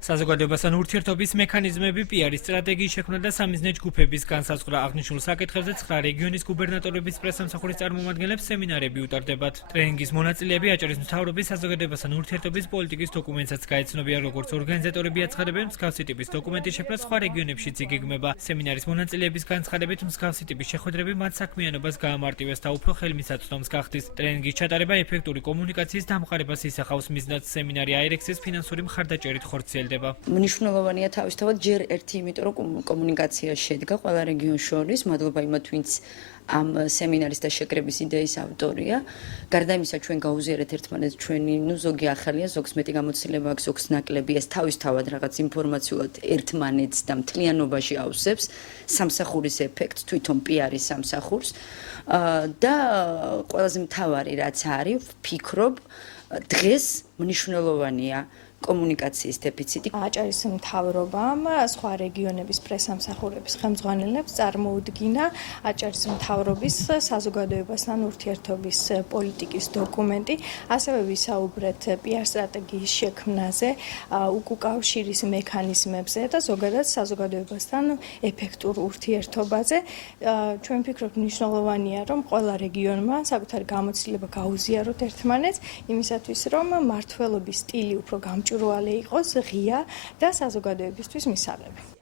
საზოგადოებასთან ურთიერთობის მექანიზმები პიარის სტრატეგიის შექმნა და სამიზნე ჯგუფების განსაზღვრა აღნიშნულ საკითხებზე 9 რეგიონის გუბერნატორების პრესამსახურის წარმომადგენლებს სემინარები უტარდებათ. ტრენინგის მონაწილეები აჭარის მთავრობის საზოგადოებასთან ურთიერთობის პოლიტიკის დოკუმენტსაც გაეცნობიან, როგორც ორგანიზატორები აცხადებენ, მსგავსი ტიპის დოკუმენტის შექმნა სხვა რეგიონებშიც იგეგმება. სემინარის მონაწილეების განცხადებით, მსგავსი ტიპის შეხვედრები მათ საქმიანობას გაამარტივეს და უფრო ხელმისაწვდომს გახდის. ტრენინგის ჩატარება ეფექტური კომუნიკაციის დამყარებას ისახავს. მიზნად სემინარი აირექსის ფინანსური მხარდაჭერით ხორციელდება. მნიშვნელოვანია თავისთავად ჯერ ერთი, იმიტომ რომ კომუნიკაცია შედგა ყველა რეგიონს შორის, მადლობა იმათ, ვინც ამ სემინარის და შეკრების იდეის ავტორია. გარდა იმისა, ჩვენ გაუზიარეთ ერთმანეთს, ჩვენი ზოგი ახალია, ზოგს მეტი გამოცდილება აქვს, ზოგს ნაკლები, ეს თავისთავად რაღაც ინფორმაციულად ერთმანეთს და მთლიანობაში ავსებს სამსახურის ეფექტს, თვითონ პიარის სამსახურს და ყველაზე მთავარი რაც არის, ვფიქრობ, დღეს მნიშვნელოვანია კომუნიკაციის დეფიციტი. აჭარის მთავრობამ სხვა რეგიონების პრესამსახურების ხელმძღვანელებს წარმოუდგინა აჭარის მთავრობის საზოგადოებასთან ურთიერთობის პოლიტიკის დოკუმენტი, ასევე ვისაუბრეთ პიარ სტრატეგიის შექმნაზე, უკავშირის მექანიზმებზე და ზოგადად საზოგადოებასთან ეფექტურ ურთიერთობაზე. ჩვენ ვფიქრობთ, მნიშვნელოვანია, რომ ყველა რეგიონმა საკუთარი გამოცდილება გაუზიაროთ ერთმანეთს, იმისათვის, რომ მმართველობის სტილი უფრო გამჭვირვალე იყოს, ღია და საზოგადოებისთვის მისაღები.